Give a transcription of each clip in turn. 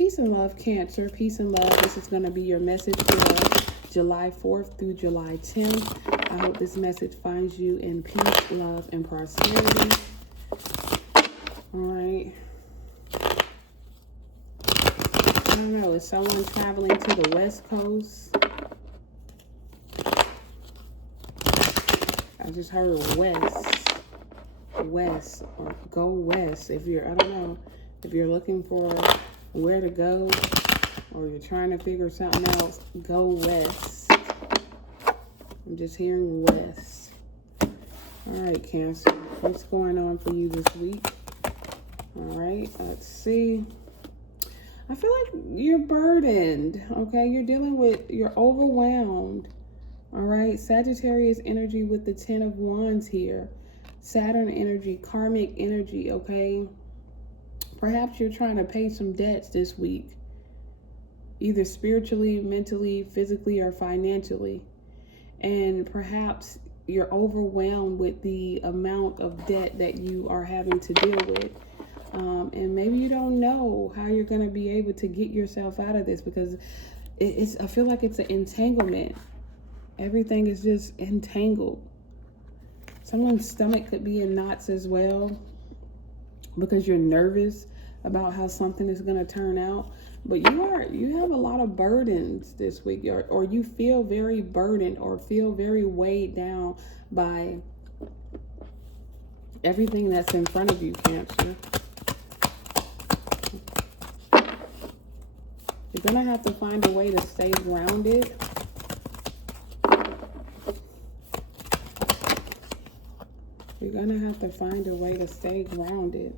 Peace and love, Cancer. Peace and love. This is going to be your message for July 4th through July 10th. I hope this message finds you in peace, love, and prosperity. All right. I don't know. Is someone traveling to the West Coast? I just heard west, or go west. If you're, I don't know, if you're looking for where to go, or you're trying to figure something else, go west. I'm just hearing west. All right, Cancer, what's going on for you this week? All right, let's see. I feel like you're burdened, okay? You're overwhelmed, all right? Sagittarius energy with the 10 of Wands here. Saturn energy, karmic energy, okay? Perhaps you're trying to pay some debts this week, either spiritually, mentally, physically, or financially. And perhaps you're overwhelmed with the amount of debt that you are having to deal with. And maybe you don't know how you're going to be able to get yourself out of this, because I feel like it's an entanglement. Everything is just entangled. Someone's stomach could be in knots as well, because you're nervous about how something is going to turn out. But you have a lot of burdens this week, or you feel very burdened or feel very weighed down by everything that's in front of you, Cancer. You're going to have to find a way to stay grounded. You're going to have to find a way to stay grounded.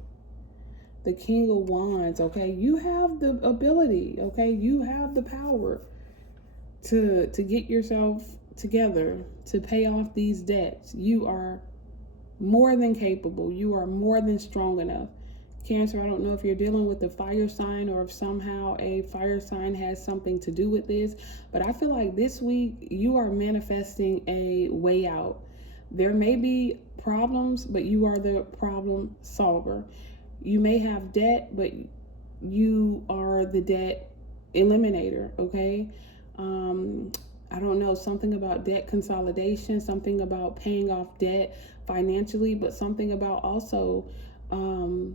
The King of Wands, okay? You have the ability, okay? You have the power to get yourself together, to pay off these debts. You are more than capable. You are more than strong enough. Cancer, I don't know if you're dealing with a fire sign or if somehow a fire sign has something to do with this, but I feel like this week you are manifesting a way out. There may be problems, but you are the problem solver. You may have debt, but you are the debt eliminator, okay? I don't know, something about debt consolidation, something about paying off debt financially, but something about also some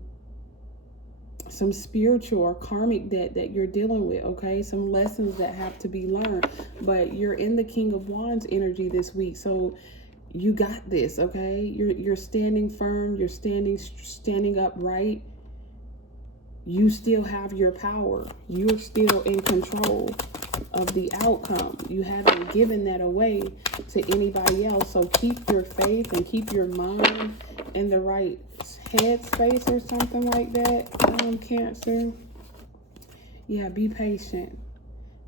spiritual or karmic debt that you're dealing with, okay? Some lessons that have to be learned. But you're in the King of Wands energy this week, so you got this, okay? You're standing firm. You're standing upright. You still have your power. You're still in control of the outcome. You haven't given that away to anybody else. So keep your faith and keep your mind in the right headspace or something like that, Cancer. Yeah, be patient.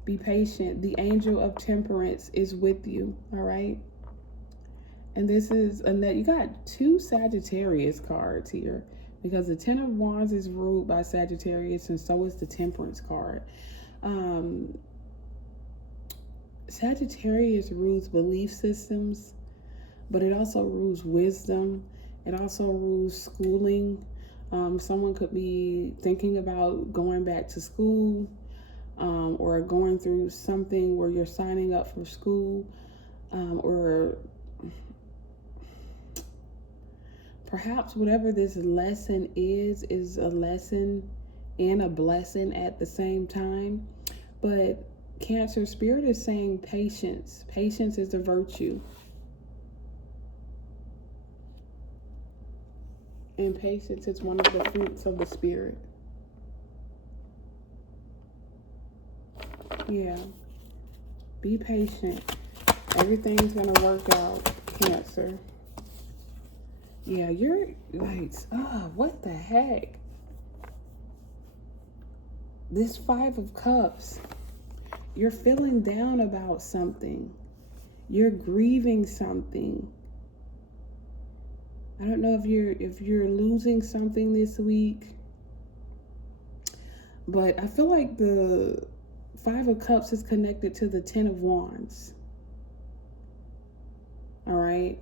Be patient. The angel of temperance is with you, all right? And this is you got 2 Sagittarius cards here, because the 10 of Wands is ruled by Sagittarius, and so is the Temperance card. Sagittarius rules belief systems, but it also rules wisdom. It also rules schooling. Someone could be thinking about going back to school, or going through something where you're signing up for school, or perhaps whatever this lesson is a lesson and a blessing at the same time. But Cancer, Spirit is saying patience. Patience is a virtue. And patience is one of the fruits of the Spirit. Yeah. Be patient. Everything's going to work out, Cancer. Yeah, you're like, what the heck? This 5 of Cups. You're feeling down about something. You're grieving something. I don't know if you're losing something this week, but I feel like the 5 of Cups is connected to the 10 of Wands. All right.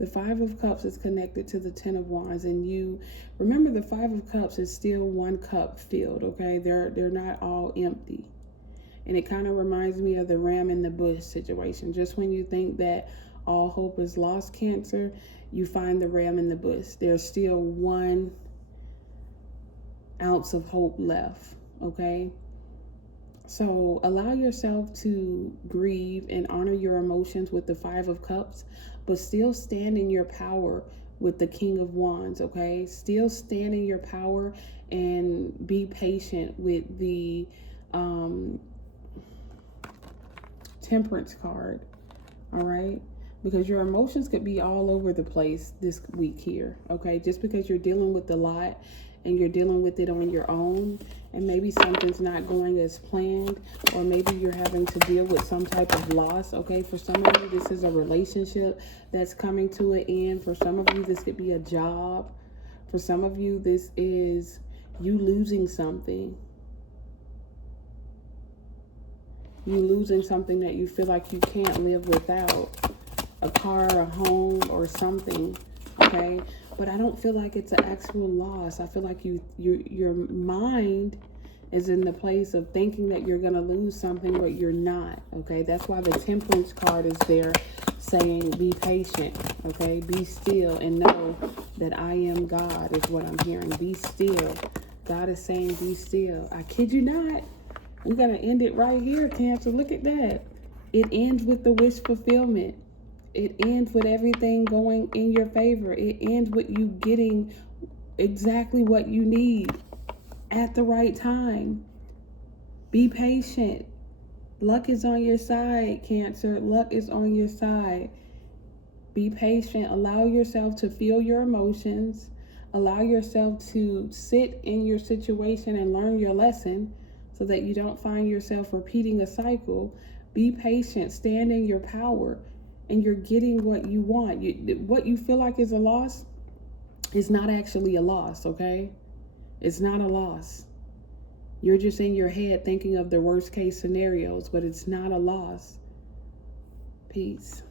The Five of Cups is connected to the Ten of Wands, and you remember the Five of Cups is still one cup filled, okay? They're not all empty. And it kind of reminds me of the ram in the bush situation. Just when you think that all hope is lost, Cancer, you find the ram in the bush. There's still 1 ounce of hope left, okay? So allow yourself to grieve and honor your emotions with the Five of Cups, but still stand in your power with the King of Wands, okay? Still stand in your power and be patient with the Temperance card, all right? Because your emotions could be all over the place this week here, okay? Just because you're dealing with a lot and you're dealing with it on your own, and maybe something's not going as planned, or maybe you're having to deal with some type of loss, okay? For some of you, this is a relationship that's coming to an end. For some of you, this could be a job. For some of you, this is you losing something. You losing something that you feel like you can't live without. A car, a home, or something, okay? But I don't feel like it's an actual loss. I feel like your mind is in the place of thinking that you're going to lose something, but you're not, okay? That's why the Temperance card is there saying be patient, okay? Be still and know that I am God is what I'm hearing. Be still. God is saying be still. I kid you not. We're going to end it right here, Cancer. Look at that. It ends with the wish fulfillment. It ends with everything going in your favor. It ends with you getting exactly what you need at the right time. Be patient. Luck is on your side, Cancer. Luck is on your side. Be patient. Allow yourself to feel your emotions. Allow yourself to sit in your situation and learn your lesson so that you don't find yourself repeating a cycle. Be patient. Stand in your power. And you're getting what you want. What you feel like is a loss is not actually a loss, okay? It's not a loss. You're just in your head thinking of the worst case scenarios, but it's not a loss. Peace.